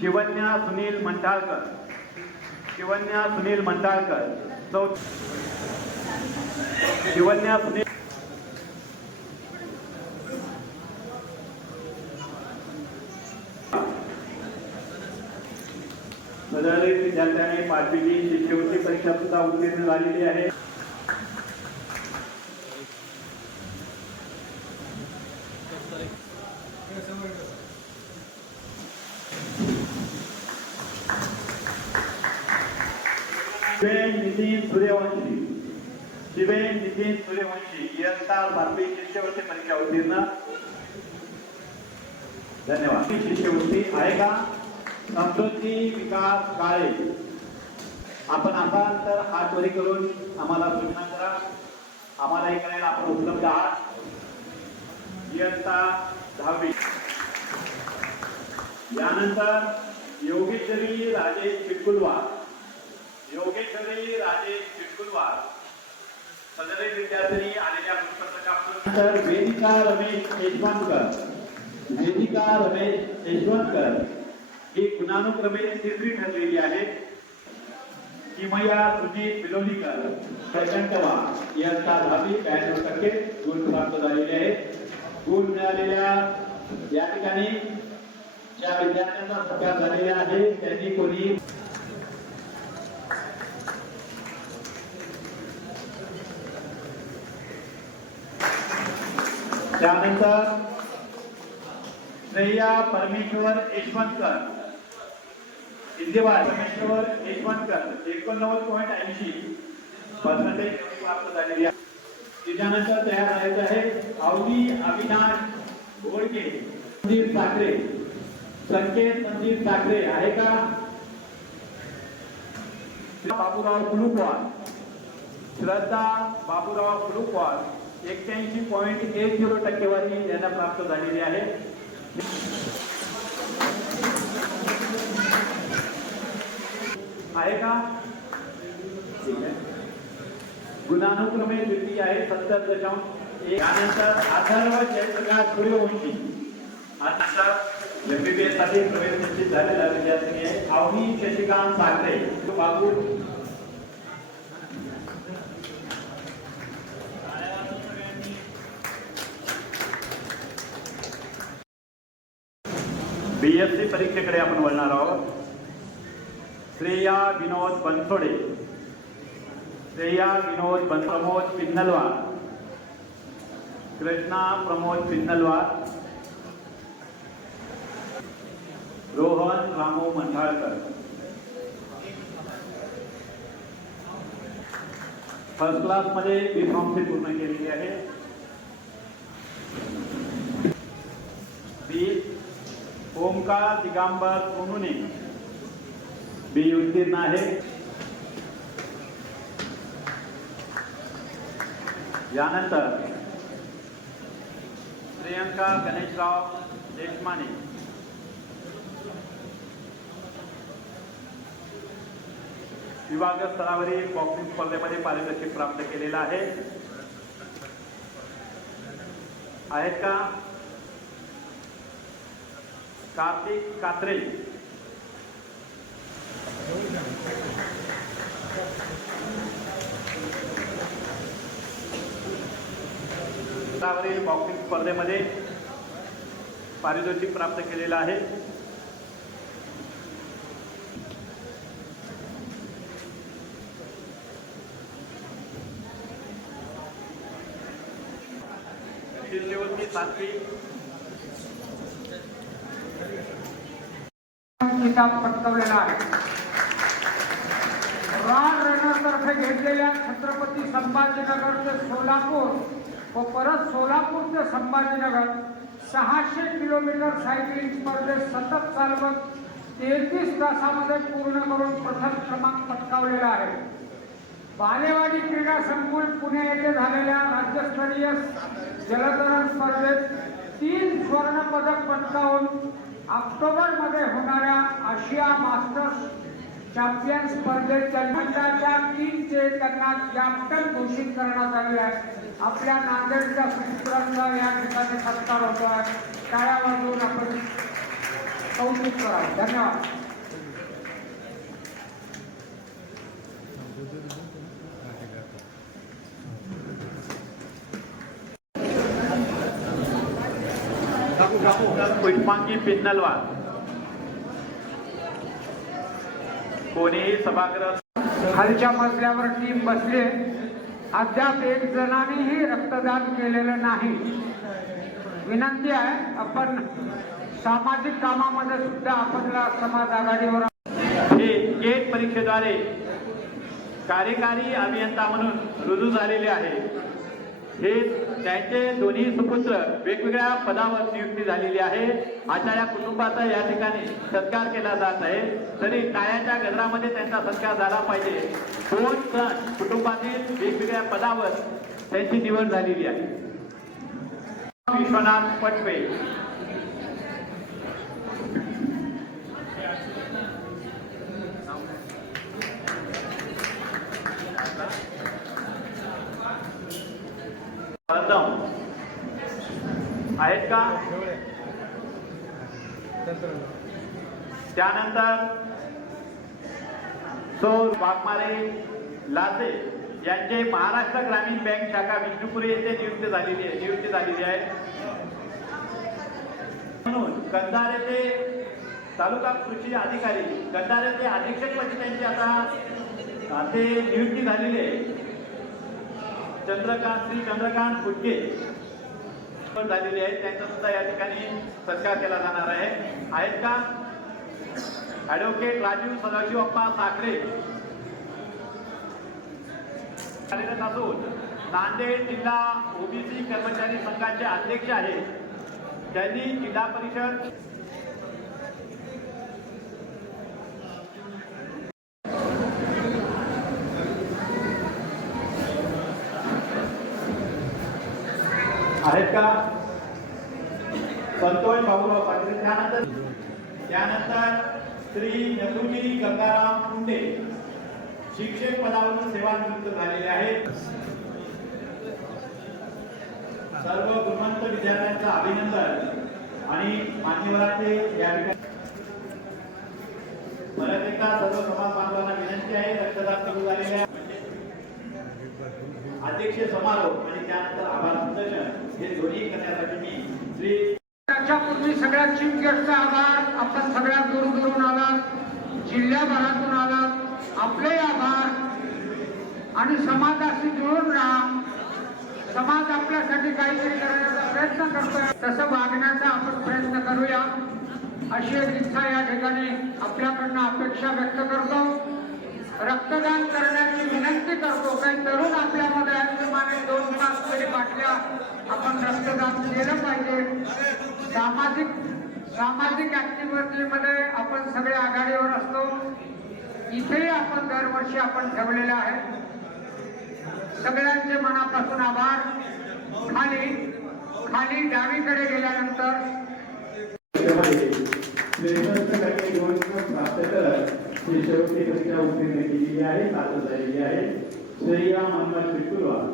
शिवन्या सुनील मंटाळकर, शिवन्या सुनील मंटाळकर, शिवन्या सुनील सदरील विद्यार्थ्याने 5वी शिष्यवृत्ती परीक्षा सुद्धा उत्तीर्ण झालेली आहे. शिवेन नितीन सूर्यवंशी, शिवेन नितीन सूर्यवंशी इयत्ता 5वी शिष्यवृत्ती परीक्षा उत्तीर्ण. धन्यवाद. शिष्यवृत्ती आहे का? समृद्धी विकास काळे. आपण असाल तर हात वरी करून आम्हाला सूचना करा. आम्हालाही करायला आपण उपलब्ध आहात. इयत्ता 10वी. यानंतर योगेश्वरी राजेश चिटकुलवार, योगेश्वरी राजेश चिटकुलवार सदरील विद्यार्थी आलेल्या पुस्तकातून. वेदिका रमेश यशवंतकर, वेदिका रमेश यशवंतकर ही गुणानुक्रमे 3री ठरलेली आहे. किमया सुजित बिलोलीकर प्रचंडवा इयत्ता 10वी 92% गुण प्राप्त झालेले आहेत. गुण मिळालेल्या या ठिकाणी ज्या विद्यार्थ्यांना सत्कार झालेला आहे त्यांनी कोणी त्यानंतर श्रेया परमेश्वर यशवंतकर, इंदिवार परमेश्वर यशवंतकर 89.80% प्राप्त झालेली आहे. त्याच्यानंतर तयार झालेलं आहे अवनी अविनाश घोडके, संदीप साखरे, संकेत संदीप साखरे आहे का? बाबूराव कुलुकवार, श्रद्धा बाबूराव कुलुकवार 81.80 टक्केवारी यांना प्राप्त झालेली आहे. आहे का? ठीक आहे. गुणानुक्रमे द्वितीय आहे 70.1. यानंतर अथर्व जयप्रकाश सूर्यवंशी, आता MBBS साठी प्रवेश निश्चित झालेला विद्यार्थी आहे. अवनी शशिकांत साखरे, बाबू BSc परीक्षेकडे आपण वळणार आहोत. श्रेया विनोद बनसोडे, श्रेया विनोद प्रमोद पिन्नलवार, कृष्णा प्रमोद पिन्नलवार, रोहन रामू मंठाळकर. फर्स्ट क्लास मध्ये B.Pharm पूर्ण केलेली आहे. ओमकार दिगंबर सोनुने B उत्तीर्ण आहे. यानंतर प्रियंका गणेशराव देशमाने, विभाग स्तरावरील बॉक्सिंग स्पर्धेमध्ये पारितोषिक प्राप्त केलेला आहे. आहेत का? कार्तिक कात्रे, स्तरावरील बॉक्सिंग स्पर्धेमध्ये पारितोषिक प्राप्त केलेला आहे. शिष्यवृत्ती 7वी किताब पटकवलेला आहे. रान रनतर्फे घेतलेल्या छत्रपती संभाजीनगर ते सोलापूर व परत सोलापूर ते संभाजीनगर 600 किलोमीटर सायकलिंग स्पर्धेत सतत चालवत 33 तासामध्ये पूर्ण करून प्रथम क्रमांक पटकावलेला आहे. बालेवाडी क्रीडा संकुल पुणे येथे झालेल्या राज्यस्तरीय जलतरण स्पर्धेत 3 स्वर्ण पदक पटकावून ऑक्टोबर मध्ये होणाऱ्या आशिया मास्टर्स चॅम्पियन स्पर्धेत जन्मताच्या 3 चेक त्यांना कॅप्टन घोषित करण्यात आले आहे. आपल्या नांदेडच्या सुपुत्रांचा या ठिकाणी सत्कार होतो आहे. टाळ्या वाजवून आपण कौतुक करावं. धन्यवाद. पुष्पांगी पिन्नलवार कोणीही सभागृह खालच्या मजल्यावर टीम बसली. अद्याप एक जणांनीही रक्तदान केलेलं नाही. विनंती आहे आपण सामाजिक कामामध्ये सुद्धा आपला समाज आघाडीवर हे गेट परीक्षेद्वारे कार्यकारी अभियंता म्हणून रुजू झालेले आहे. हे त्यांचे दोन्ही सुपुत्र वेगवेगळ्या पदावर नियुक्ती झालेली आहे. अशा या कुटुंबाचा या ठिकाणी सत्कार केला जात आहे. तरी टाळ्याच्या गजरामध्ये त्यांचा सत्कार झाला पाहिजे. 2 जण कुटुंबातील वेगवेगळ्या पदावर त्यांची निवड झालेली आहे. विश्वनाथ पटवे, आहेत का? त्यानंतर सौर वाघमारे लासे यांचे महाराष्ट्र ग्रामीण बँक शाखा विष्णुपुरी येथे नियुक्ती झालेली आहे. म्हणून कंधार येथे तालुका कृषी अधिकारी कंधार येथे अधीक्षकपदी त्यांची आता ते नियुक्ती झालेली आहे. श्री चंद्रकांत फुटके झालेले आहेत. त्यांचा सुद्धा या ठिकाणी सत्कार केला जाणार आहे. आहेत का? ऍडव्होकेट राजीव सदाशिवप्पा साखरे कार्यरत असून नांदेड जिल्हा ओबीसी कर्मचारी संघाचे अध्यक्ष आहेत. त्यांनी जिल्हा परिषद आहेत का? संतोष बाबूराव साखरे. त्यानंतर श्री नंदुजी गंगाराम कुंडे शिक्षक पदावरून सेवानिवृत्त झालेले आहेत. सर्व गुणवंत विद्यार्थ्यांचं अभिनंदन आणि मान्यवरांचे या ठिकाणी परत एकदा सर्व समाज बांधवांना विनंती आहे. रक्तदान सुरू झालेले आहे. अध्यक्ष समारोह आणि त्यानंतर आभार प्रदर्शन हे दोन्ही करण्यासाठी मी श्री त्याच्यापूर्वी सगळ्या चीफ गेस्टचा आभार. आपण सगळ्या दूरून आलात, जिल्ह्याभरातून आलात. आपले आभार आणि समाजाशी जुळून राहा. समाज आपल्यासाठी काहीतरी करण्याचा प्रयत्न करतोय, तसं वागण्याचा आपण प्रयत्न करूया अशी एक इच्छा या ठिकाणी आपल्याकडनं अपेक्षा व्यक्त करतो. रक्तदान करण्याची विनंती करतो. काही तरुण आपल्यामध्ये अनुक्रमाने 2 तास तरी बाटल्या आपण रक्तदान केलं पाहिजे. सामाजिक ऍक्टिव्हिटीमध्ये आपण सगळे आघाडीवर असतो. इथेही आपण दरवर्षी आपण ठेवलेले आहे. सगळ्यांचे मनापासून आभार. खाली डावीकडे गेल्यानंतर शेवटी परीक्षा उत्तीर्ण केलेली आहे. 7 झालेली आहे. श्रेया मनोज विठुलवार